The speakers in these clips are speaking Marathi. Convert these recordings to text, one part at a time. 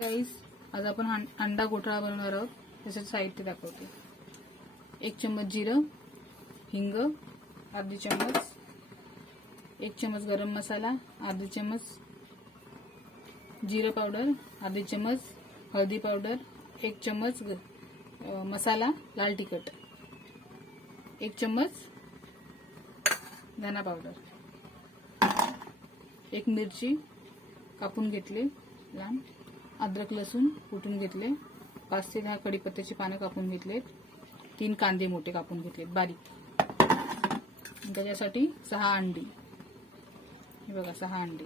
गाईस, आज आपण अंडा घोटाळा बनवणार आहोत. त्याचं साहित्य दाखवते. 1 चम्मच जिरं, हिंग अर्धी चम्मच, 1 चम्मच गरम मसाला, अर्धी चम्मच जिरं पावडर, अर्धी चम्मच हळदी पावडर, 1 चम्मच मसाला लाल तिखट, 1 चम्मच धना पावडर, 1 मिरची कापून घेतली लहान, अद्रक लसूण कुटून घेतले, 5 ते 10 कढीपत्त्याची पानं कापून घेतलेत, 3 कांदे मोठे कापून घेतलेत बारीक. त्याच्यासाठी 6 अंडी, हे बघा 6 अंडी,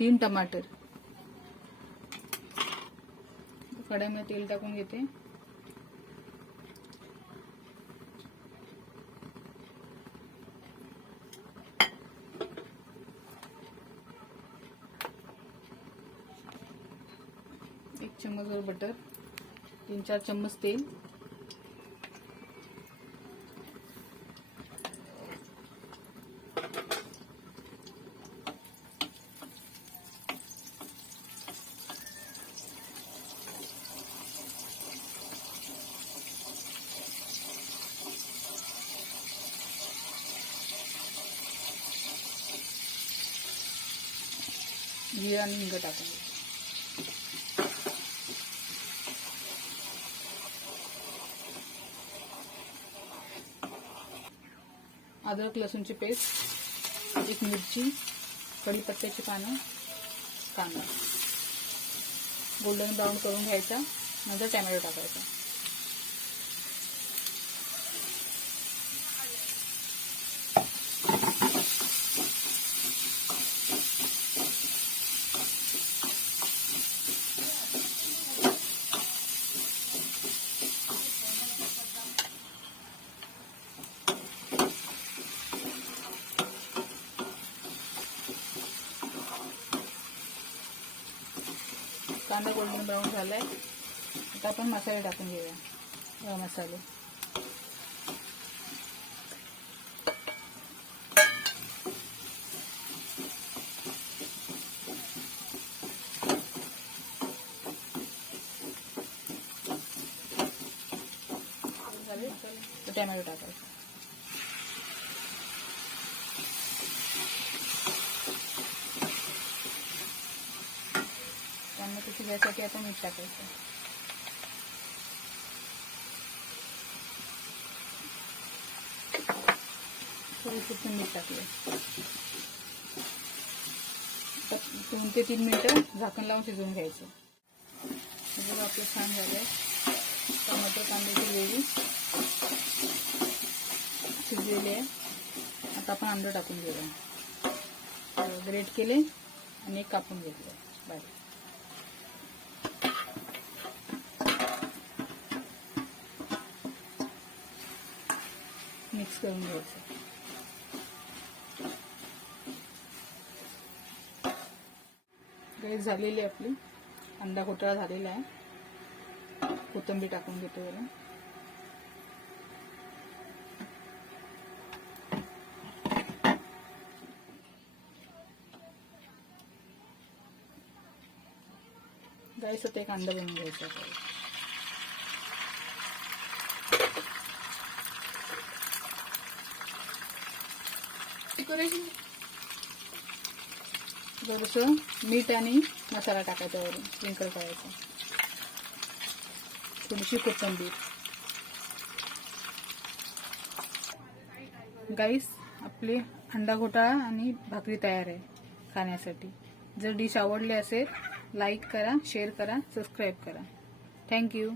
3 टमाटर. कढईमध्ये तेल टाकून घेते. एक चम्मचभर बटर, 3-4 चम्मच तेल, जिरा आणि हिंग टाकून घ्या. अद्रक लसूणची पेस्ट, 1 मिरची, कढीपत्त्याची पानं, कांदा गोल्डन ब्राऊन करून घ्यायचा. नंतर टोमॅटो टाकायचा. कांदा गोल्डन ब्राऊन झालाय. आता आपण मसाले टाकून घेऊया. मसाले झाले. टोमॅटो टाकायचा. टोमॅटो शिजायसाठी आता मीठ टाकायचं. थोडीशी मीठ टाकलं. 2 ते 3 मिनिटं झाकण लावून शिजवून घ्यायचं. बघा आपलं छान झालंय. टोमॅटो कांद्याची ग्रेव्ही शिजलेली आहे. आता आपण अंडे टाकून घेऊया. ग्रेट केले आणि 1 कापून घेतलं बारीक. मिक्स करून घ्यायचं. गॅस झालेली आपली अंडा घोटाळा झालेला आहे. कोथिंबीर टाकून घेतो वरून. गाईस आता 1 अंडा बनवून घ्यायचा. जरासं मीठ आणि मसाला टाकायचा वरून, स्प्रिंकल करायचा. थोडीशी कोथिंबीर. गाईस, आपले अंडा घोटाळा आणि भाकरी तयार आहे खाण्यासाठी. जर डिश आवडली असेल लाईक करा, शेअर करा, सबस्क्राईब करा. थँक्यू.